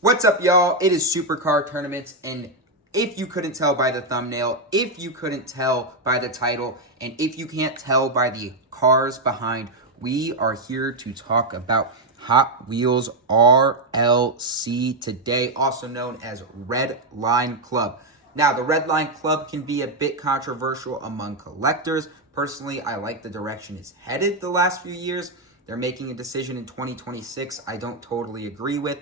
What's up, y'all? It is Supercar Tournaments, and if you couldn't tell by the thumbnail, if you couldn't tell by the title, and if you can't tell by the cars behind, we are here to talk about Hot Wheels RLC today, also known as Red Line Club. Now, the Red Line Club can be a bit controversial among collectors. Personally, I like the direction it's headed the last few years. They're making a decision in 2026 I don't totally agree with.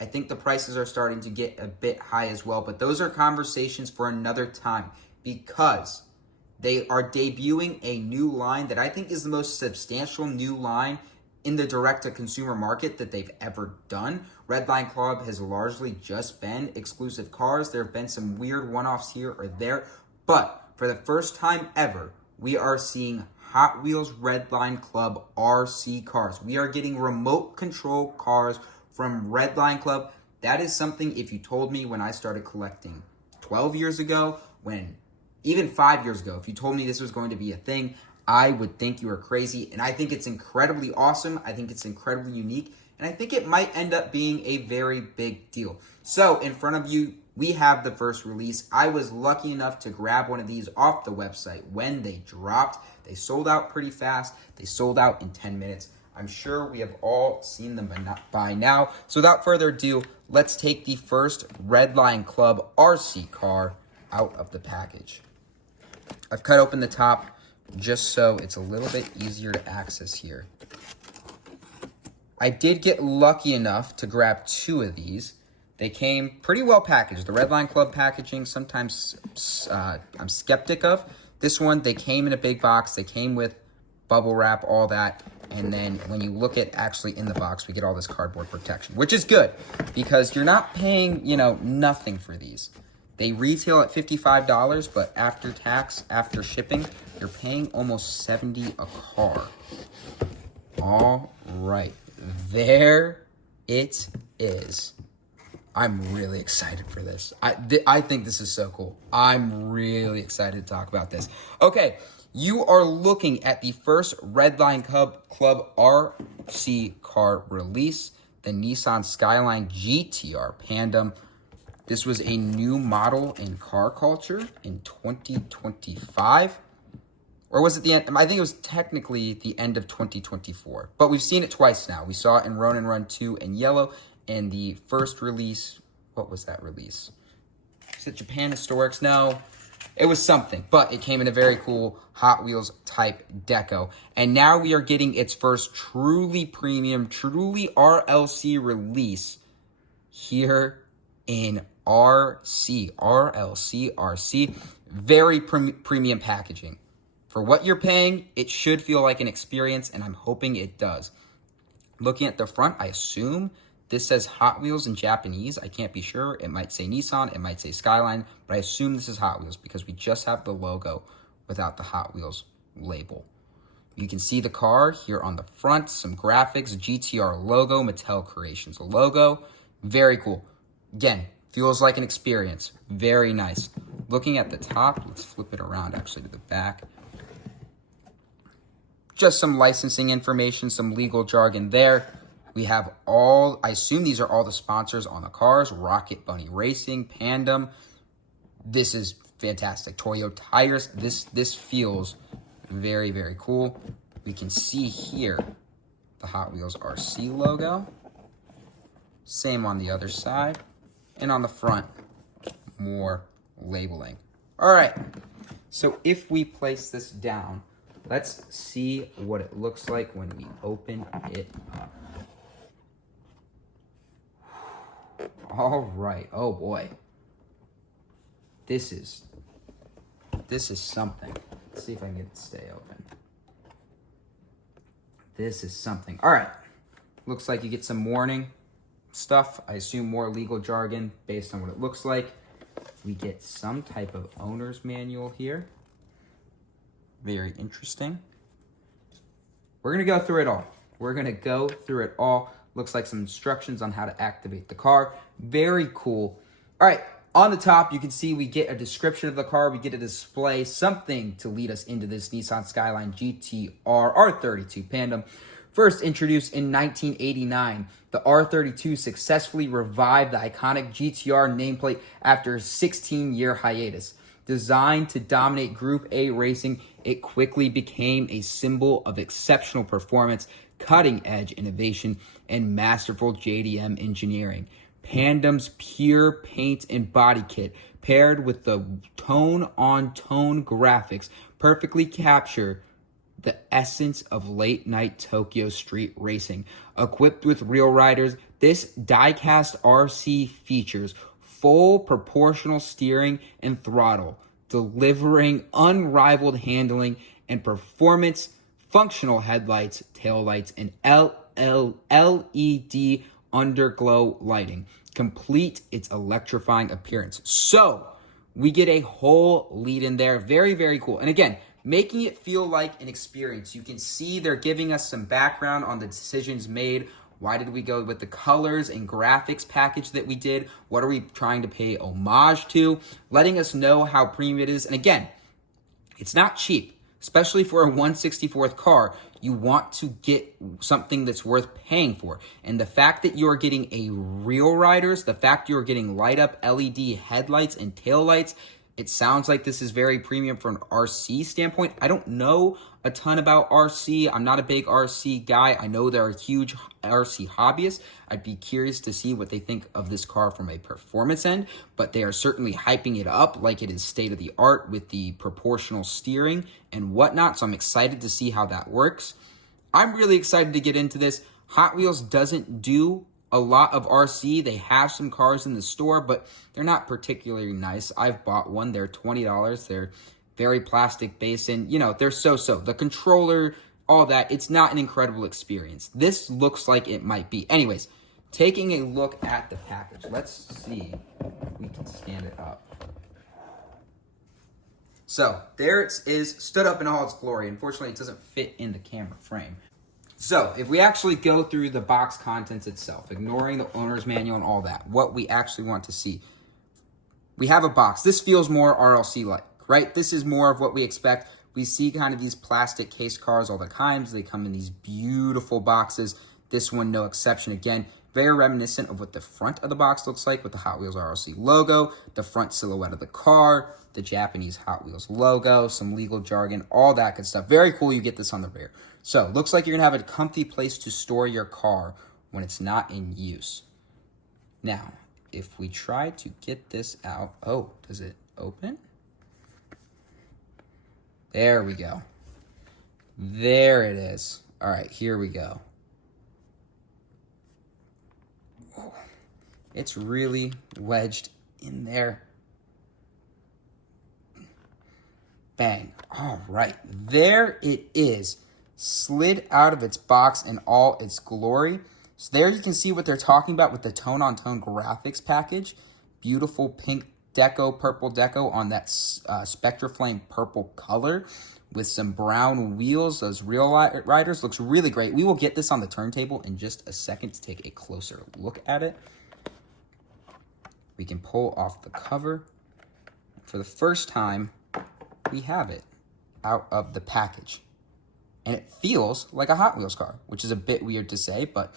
I think the prices are starting to get a bit high as well, but those are conversations for another time because they are debuting a new line that I think is the most substantial new line in the direct-to-consumer market that they've ever done. Red Line Club has largely just been exclusive cars. There have been some weird one-offs here or there, but for the first time ever, we are seeing Hot Wheels Red Line Club RC cars. We are getting remote control cars from Red Line Club. That is something, if you told me when I started collecting 12 years ago, even 5 years ago, if you told me this was going to be a thing, I would think you were crazy. And I think it's incredibly awesome. I think it's incredibly unique. And I think it might end up being a very big deal. So in front of you, we have the first release. I was lucky enough to grab one of these off the website when they dropped. They sold out pretty fast. They sold out in 10 minutes. I'm sure we have all seen them by now. So without further ado, let's take the first Red Line Club RC car out of the package. I've cut open the top just so it's a little bit easier to access here. I did get lucky enough to grab two of these. They came pretty well packaged. The Red Line Club packaging, sometimes I'm skeptic of. This one, they came in a big box. They came with bubble wrap, all that. And then when you look at actually in the box, we get all this cardboard protection, which is good because you're not paying, nothing for these. They retail at $55, but after tax, after shipping, you're paying almost $70 a car. All right, there it is. I'm really excited for this. I think this is so cool. I'm really excited to talk about this. Okay, you are looking at the first Red Line Club RC car release, the Nissan Skyline GTR Pandem. This was a new model in car culture in 2025. Or was it the end? I think it was technically the end of 2024. But we've seen it twice now. We saw it in Ronin Run 2 in yellow. And the first release, what was that release? Is it Japan Historics? No, it was something. But it came in a very cool Hot Wheels type deco. And now we are getting its first truly premium, truly RLC release here in RLC RC. Very premium packaging. For what you're paying, it should feel like an experience, and I'm hoping it does. Looking at the front, I assume this says Hot Wheels in Japanese. I can't be sure. It might say Nissan. It might say Skyline. But I assume this is Hot Wheels because we just have the logo without the Hot Wheels label. You can see the car here on the front. Some graphics, GTR logo, Mattel Creations logo. Very cool. Again, feels like an experience. Very nice. Looking at the top, let's flip it around actually to the back. Just some licensing information, some legal jargon there. We have I assume these are all the sponsors on the cars. Rocket Bunny Racing, Pandem. This is fantastic. Toyo Tires. This feels very, very cool. We can see here the Hot Wheels RC logo. Same on the other side. And on the front, more labeling. All right. So if we place this down, let's see what it looks like when we open it up. All right. Oh boy. This is something. Let's see if I can get it to stay open. This is something. All right. Looks like you get some warning stuff. I assume more legal jargon based on what it looks like. We get some type of owner's manual here. Very interesting. We're going to go through it all. Looks like some instructions on how to activate the car. Very cool. All right, on the top, you can see we get a description of the car. We get a display, something to lead us into this Nissan Skyline GTR R32 Pandem. First introduced in 1989, the R32 successfully revived the iconic GTR nameplate after a 16-year hiatus. Designed to dominate Group A racing, it quickly became a symbol of exceptional performance, cutting-edge innovation, and masterful JDM engineering. Pandem's pure paint and body kit, paired with the tone-on-tone graphics, perfectly capture the essence of late-night Tokyo street racing. Equipped with real riders, this die-cast RC features full proportional steering and throttle, delivering unrivaled handling and performance, functional headlights, taillights, and LED underglow lighting complete its electrifying appearance. So we get a whole lead in there. Very, very cool. And again, making it feel like an experience. You can see they're giving us some background on the decisions made. Why did we go with the colors and graphics package that we did? What are we trying to pay homage to? Letting us know how premium it is. And again, it's not cheap, especially for a 1/64th car. You want to get something that's worth paying for. And the fact that you're getting a real riders, the fact you're getting light up LED headlights and taillights, it sounds like this is very premium from an RC standpoint. I don't know a ton about RC. I'm not a big RC guy. I know there are huge RC hobbyists. I'd be curious to see what they think of this car from a performance end, but they are certainly hyping it up like it is state of the art with the proportional steering and whatnot. So I'm excited to see how that works. I'm really excited to get into this. Hot Wheels doesn't do a lot of RC. They have some cars in the store, but they're not particularly nice. I've bought one. They're $20. They're very plastic based, and they're so-so. The controller, all that, it's not an incredible experience. This looks like it might be. Anyways, taking a look at the package. Let's see if we can stand it up. So there it is, stood up in all its glory. Unfortunately, it doesn't fit in the camera frame. So if we actually go through the box contents itself, ignoring the owner's manual and all that, what we actually want to see, we have a box. This feels more RLC-like, right? This is more of what we expect. We see kind of these plastic case cars all the time. They come in these beautiful boxes. This one, no exception. Again, very reminiscent of what the front of the box looks like with the Hot Wheels RLC logo, the front silhouette of the car, the Japanese Hot Wheels logo, some legal jargon, all that good stuff. Very cool. You get this on the rear. So looks like you're going to have a comfy place to store your car when it's not in use. Now, if we try to get this out, oh, does it open? There we go. There it is. All right, here we go. Whoa. It's really wedged in there. Bang. All right, there it is. Slid out of its box in all its glory. So there you can see what they're talking about with the tone-on-tone graphics package. Beautiful pink deco, purple deco on that Spectraflame purple color with some brown wheels. Those real riders looks really great. We will get this on the turntable in just a second to take a closer look at it. We can pull off the cover. For the first time, we have it out of the package. And it feels like a Hot Wheels car, which is a bit weird to say, but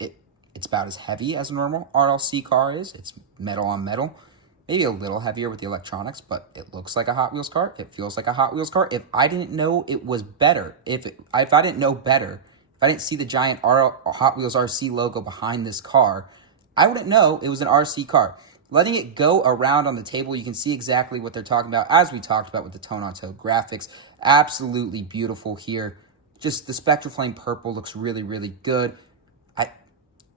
it's about as heavy as a normal RLC car is. It's metal on metal. Maybe a little heavier with the electronics, but it looks like a Hot Wheels car. It feels like a Hot Wheels car. If I didn't know it was better, if I didn't know better, if I didn't see the giant Hot Wheels RC logo behind this car, I wouldn't know it was an RC car. Letting it go around on the table, you can see exactly what they're talking about, as we talked about with the tone-on-tone graphics. Absolutely beautiful here. Just the Spectraflame purple looks really, really good.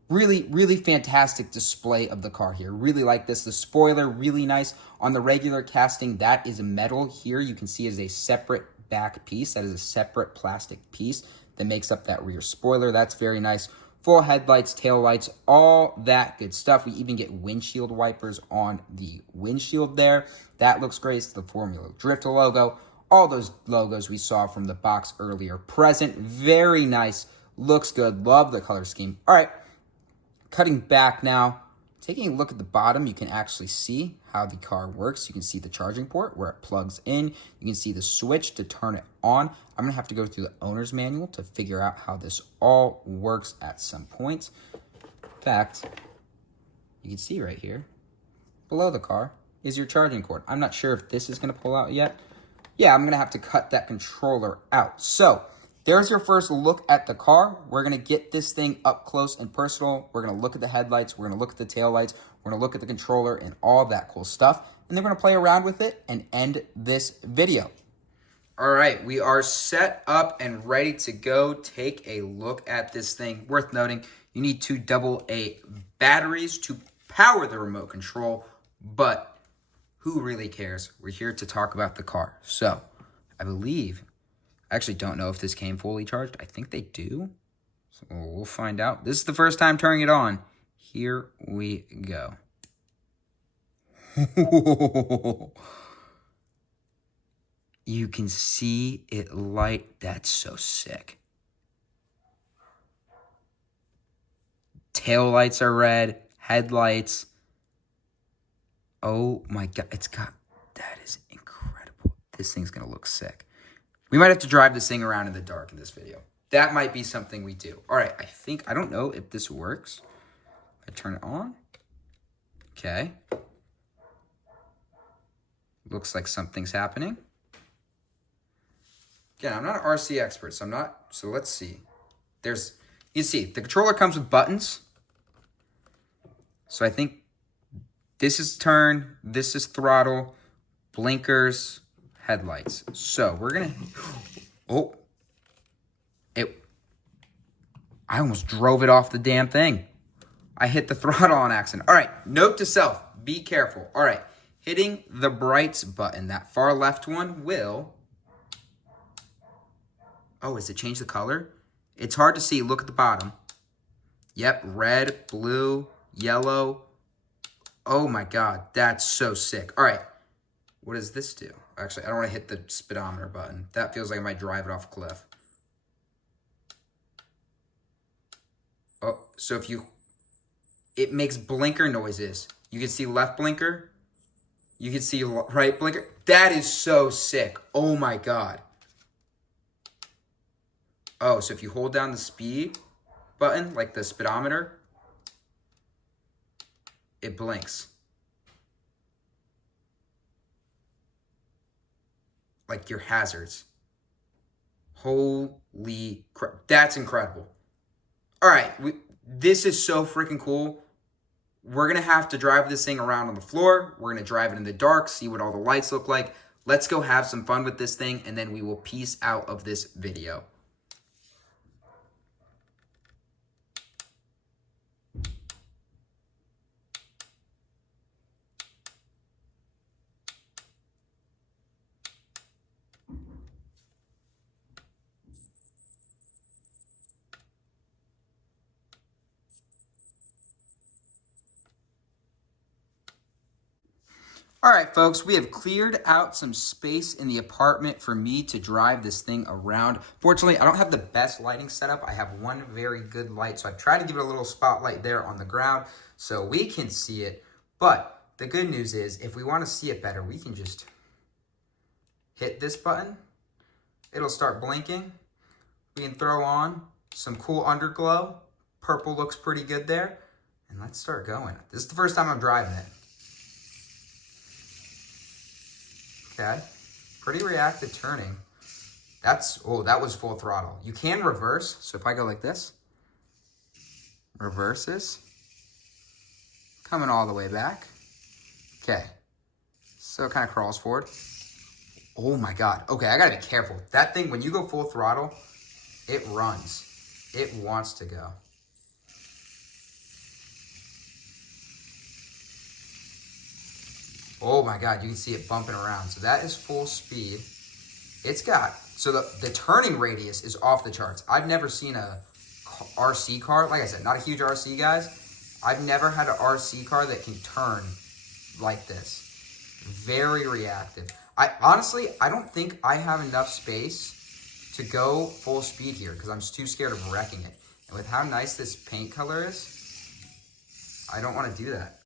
Really, really fantastic display of the car here. Really like this. The spoiler, really nice. On the regular casting, that is metal. Here you can see is a separate back piece. That is a separate plastic piece that makes up that rear spoiler. That's very nice. Full headlights, tail lights, all that good stuff. We even get windshield wipers on the windshield there. That looks great. It's the Formula Drift logo. All those logos we saw from the box earlier present. Very nice. Looks good. Love the color scheme. All right. Cutting back now, taking a look at the bottom, you can actually see how the car works. You can see the charging port where it plugs in. You can see the switch to turn it on. I'm gonna have to go through the owner's manual to figure out how this all works at some point. In fact, you can see right here, below the car is your charging cord. I'm not sure if this is gonna pull out yet. Yeah, I'm gonna have to cut that controller out. So there's your first look at the car. We're gonna get this thing up close and personal. We're gonna look at the headlights, we're gonna look at the taillights, we're gonna look at the controller and all that cool stuff. And then we're gonna play around with it and end this video. All right, we are set up and ready to go. Take a look at this thing. Worth noting, you need 2 AA batteries to power the remote control, but who really cares? We're here to talk about the car. So, I actually don't know if this came fully charged. I think they do. So we'll find out. This is the first time turning it on. Here we go. You can see it light. That's so sick. Tail lights are red. Headlights. Oh my God. That is incredible. This thing's going to look sick. We might have to drive this thing around in the dark in this video. That might be something we do. All right, I don't know if this works. I turn it on. Okay. Looks like something's happening. Again, I'm not an RC expert, so let's see. You see, the controller comes with buttons. So I think this is turn, this is throttle, blinkers, headlights. So we're gonna, I almost drove it off the damn thing. I hit the throttle on accident. All right, note to self, be careful. All right, hitting the brights button, that far left one will, has it changed the color? It's hard to see, look at the bottom. Yep, red, blue, yellow. Oh my God, that's so sick. All right, what does this do? Actually, I don't want to hit the speedometer button. That feels like I might drive it off a cliff. Oh, so it makes blinker noises. You can see left blinker. You can see right blinker. That is so sick. Oh my God. Oh, so if you hold down the speed button, like the speedometer, it blinks. Like your hazards. Holy crap. That's incredible. All right, this is so freaking cool. We're going to have to drive this thing around on the floor. We're going to drive it in the dark, see what all the lights look like. Let's go have some fun with this thing, and then we will peace out of this video. All right, folks, we have cleared out some space in the apartment for me to drive this thing around. Fortunately, I don't have the best lighting setup. I have one very good light, so I've tried to give it a little spotlight there on the ground so we can see it. But the good news is, if we want to see it better, we can just hit this button. It'll start blinking. We can throw on some cool underglow. Purple looks pretty good there. And let's start going. This is the first time I'm driving it. Okay, pretty reactive turning. That was full throttle. You can reverse, so if I go like this, reverses, coming all the way back. Okay, so it kind of crawls forward. Oh my God, okay, I gotta be careful. That thing, when you go full throttle, it runs. It wants to go. Oh my God, you can see it bumping around. So that is full speed. So the turning radius is off the charts. I've never seen a RC car, like I said, not a huge RC guys. I've never had an RC car that can turn like this. Very reactive. Honestly, I don't think I have enough space to go full speed here because I'm just too scared of wrecking it. And with how nice this paint color is, I don't want to do that.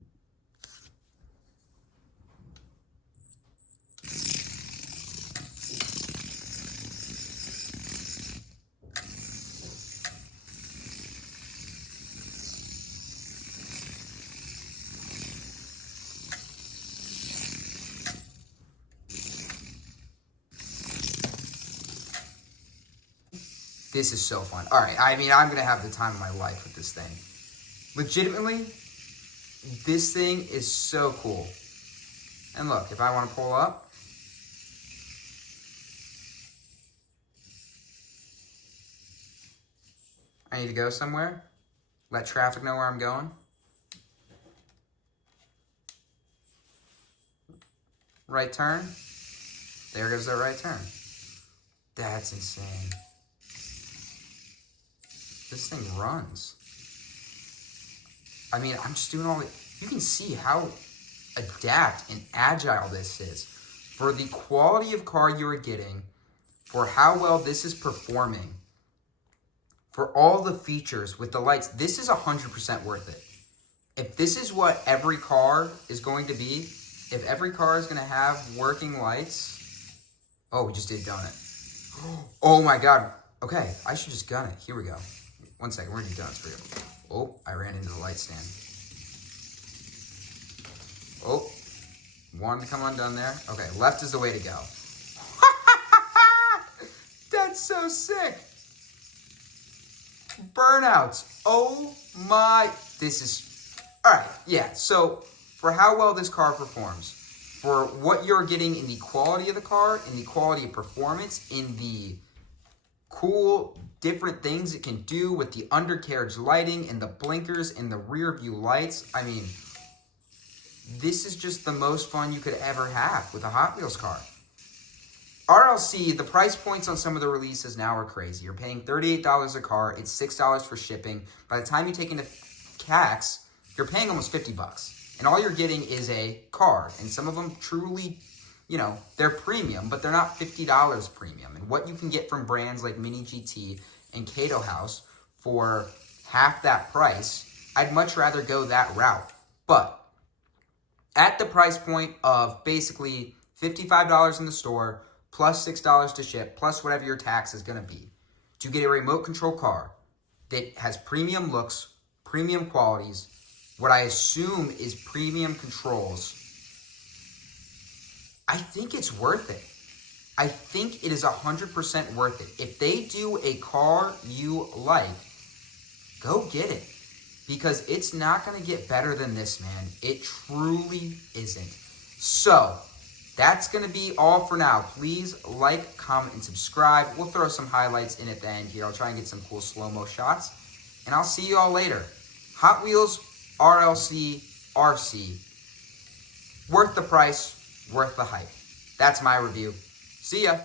This is so fun. All right, I mean, I'm going to have the time of my life with this thing. Legitimately, this thing is so cool. And look, if I want to pull up, I need to go somewhere, let traffic know where I'm going. Right turn. There goes that right turn. That's insane. This thing runs. I mean, I'm just doing all the... You can see how adapt and agile this is. For the quality of car you are getting, for how well this is performing, for all the features with the lights, this is 100% worth it. If this is what every car is going to be, if every car is going to have working lights... Oh, we just did donut. Oh my God. Okay, I should just gun it. Here we go. 1 second, we're gonna do donuts for you. Oh, I ran into the light stand. Oh, wanted to come undone there. Okay, left is the way to go. That's so sick. Burnouts. Oh my, this is, all right, yeah. So for how well this car performs, for what you're getting in the quality of the car, in the quality of performance, in the cool different things it can do with the undercarriage lighting and the blinkers and the rear view lights. I mean, this is just the most fun you could ever have with a Hot Wheels car. RLC, the price points on some of the releases now are crazy. You're paying $38 a car. It's $6 for shipping. By the time you take into tax, you're paying almost $50. And all you're getting is a car. And some of them truly, you know, they're premium, but they're not $50 premium. And what you can get from brands like Mini GT and Cato House for half that price, I'd much rather go that route. But at the price point of basically $55 in the store, plus $6 to ship, plus whatever your tax is going to be, to get a remote control car that has premium looks, premium qualities, what I assume is premium controls, I think it's worth it. I think it is 100% worth it. If they do a car you like, go get it. Because it's not going to get better than this, man. It truly isn't. So, that's going to be all for now. Please like, comment, and subscribe. We'll throw some highlights in at the end here. I'll try and get some cool slow-mo shots. And I'll see you all later. Hot Wheels RLC RC. Worth the price, worth the hype. That's my review. See ya.